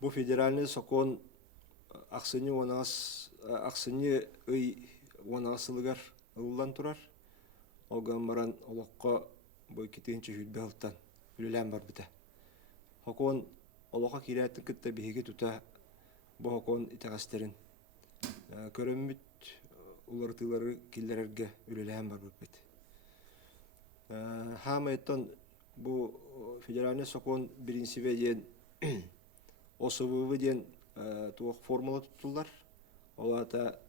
Bu federalny sokon aksini onas aksini ый onasılgar ыллан турар. Олган баран олоққа бой кетенче хүлбе хылтан үлелән бар бите. Хокон олоқа кирәттен китте биһиге тута бу хокон итәгәстерин. Көрөммүт улартылары киллерерге үлелән бар бит. Хамайтон бу федеральный сокон биринчи веден особы ден туак формула туттулар. Олата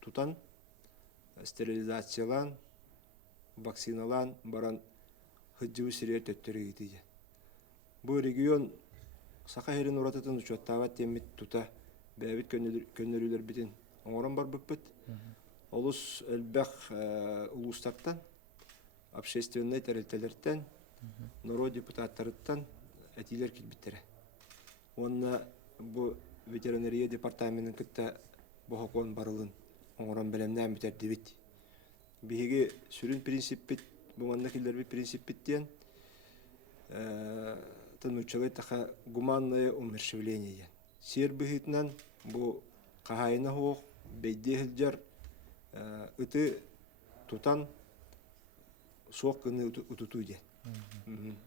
тутан стерилизациялан, вакциналан баран хыджыбы сирер төттөрү китиже. Бу регион сакахерин урататын учоттабат темит тута бәбит көннөрүлөр битин оңорон бар быппыт. Олус элбэх улустартан, общественный территориялерден, народ депутаттарыттан этилер килбиттере. Онна бу ветеринария департаментин кытта бу хокон барылын оңорон белемнән битерди бит. Биһиге сүрүн принциппит, бу манна килдер бит принциппиттен тынучылы таха гуманное умерщвление. Сер бихитнан бу кахайна хох бейдехилжар ыты тутан соқ кыны утутуйде.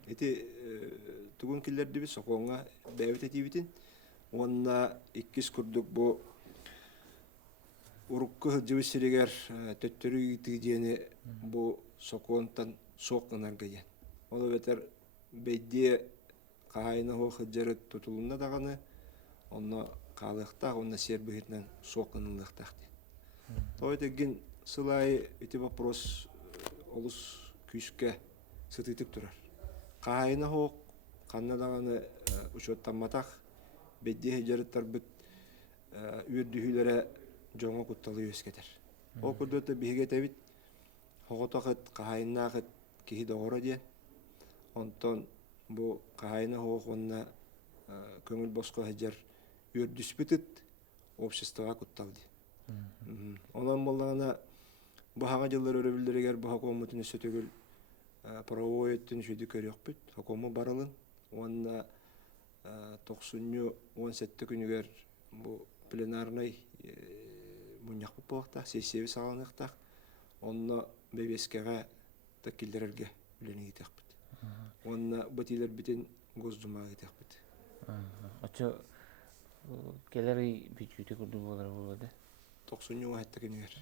Эти тугун киллерди бит соконга бәбит этибитин. Онна иккис курдук бу урукку жыбысырыгар төттөрү итигени бу соконтан соқ кынаргайен. Ол бетер бейде кахайна хох жары тутулунна даганы онна калыкта, онна сер бихитнан соқ кынылыктак. Тойтеген сылай эти вопрос олус күшкә сытытык турар. Кайна хок каннадаганы учоттаматак бедде жарыттар бит үрдүһүләре жоңо кутталы өскетер. О курдута биге табит хоготакыт кайнагыт ки догора ди. Онтон бу кайна хок онна көңүл боско хаҗар үрдүспүтүт обществога кутталды. Онан боллана бахага жыллар өрөбүлдөрөгөр баха коммутун сөтөгүл правоеттин жүдү көрөкпүт. Хокому барылын. Онна 90-17 күнүгөр бу пленарный муньяк болакта, сессия саланыкта. Онна бебескеге такилдерге билени текпит. Онна батилер битен госдумага текпит. Ача келери бичүтө көрдү болду. 90-17 күнүгөр.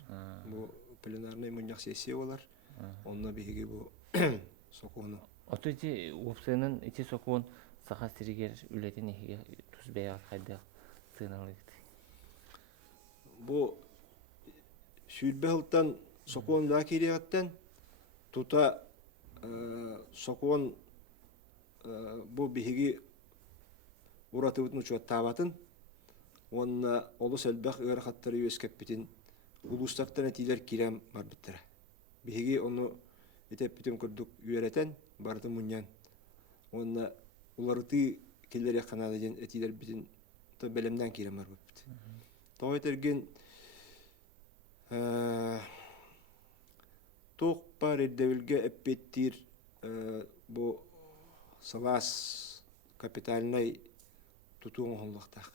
Бу пленарный муньяк сессия болар. Онна биһиги бу сокону. Отучи опсенин ичи сокон саха сиригер үлетин ихиге тузбея кайда сыналык. Бу сүрбелтан сокон да кирияттан тута сокон бу биһиги уратыбытын учуаттабатын онна олус элбэх ыр хаттары өскеппитин улустактан этилер кирем бар биттер. Биһиги ону этеппитим көрдүк үйрөтен барды муньян. Онна уларты келер канада ден этилер битин то белемден кирем бар бит. Тойтерген ток бар эдевилге эппеттир бу салас капитальный тутуң холлактак.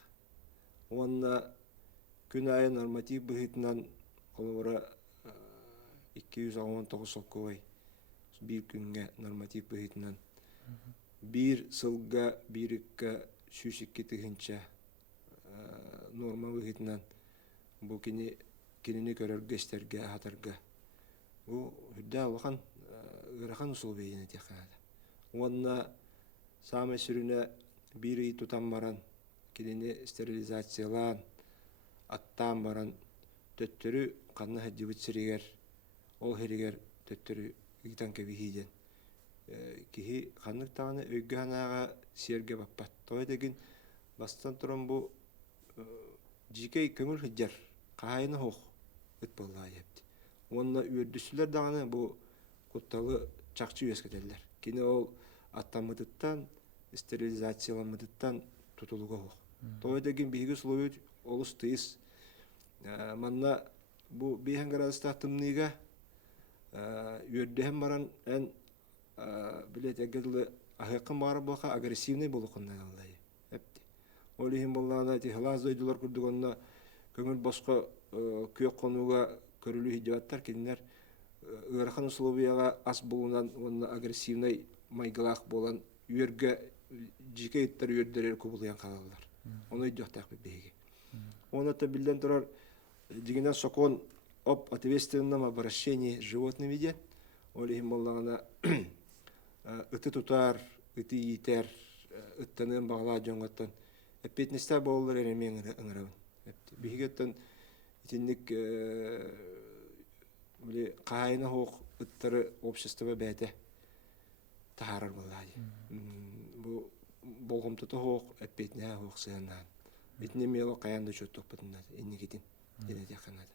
Онна күн айы норматив быхытынан колора 219 соккой bir күнгә норматив быхытынан bir сылга бириккә сүшикке тигенчә норма быхытынан бу кинене көрөргәстерге хатырга бу хүддә алган ырахан усул бейне тихада. Онна саме сүрүнә бири тутан баран кинене стерилизациялан аттан баран төттөрү канна хаҗыбыт сиригер ол херигер төттөрү игтан кебихиден кихи ханнык таганы өйгәнага серге баппат. Той деген бастан туран бу жикей көңүл хаҗар кайны хох эт боллай. Онна үрдүсүлөр даганы бу кутталы чакчы өскетелер. Кине ол аттамыдыттан стерилизацияланмыдыттан тутулуга хох. Той деген биги словит олус тыйс манна бу биханграста тымныга үрдәһем баран эн билет агырлы ахыкын бары болка агрессивный болукундан аллай. Эпти. Ол олихин боллана ти халаз дойдулар курдугонна көңүл боско күйөк конуга көрүлүү хидебаттар кинилер ырахан условияга ас болунан онна агрессивный майгалах болан үйөргө жике иттер үйөрдөрөр кубулуян калалар. Оны идёктак беги. Он это билден турар дигинен сокон об ответственном обращении с животными ден. Олихин боллагана ыты тутар, ыты йитер, ыттанын багла жоңготтон. Эпетнестер боллар эремен ыңырабын. Бигеттен итинник биле кайна хок ыттары обществоға бәте тахарар боллады. Бу болгомтото хок эпетне хок сыянан. Битне мело каянда чөттөк бутунда. Энни кетин. Дене яканады.